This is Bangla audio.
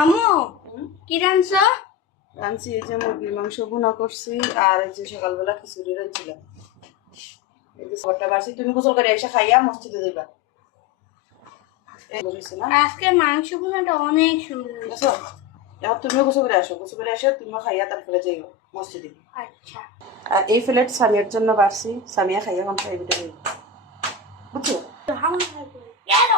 আম্মু কি রাঁধছো? রাঁধছি এই যে মুরগির মাংস ভুনা করছি আর এই যে সকালবেলা খিচুড়ি রাঁধছিলাম। এই যে সবটা বাসি তুমি গোসল করে এসে খাইয়া মসজিদে যাইবা। এই বলেছি না আজকে মাংস ভুনাটা অনেক সুন্দর হয়েছে। বুঝছো? এখন তুমিও গোসল করে আসো, গোসল করে এসে তুমিও খাইয়া তারপরে যাইবা মসজিদে। আচ্ছা আর এই প্লেট সামিয়ার জন্য বাড়ছি, সামিয়া খাইয়া এখন খাই বিটা বুঝছো? তো হাম কেন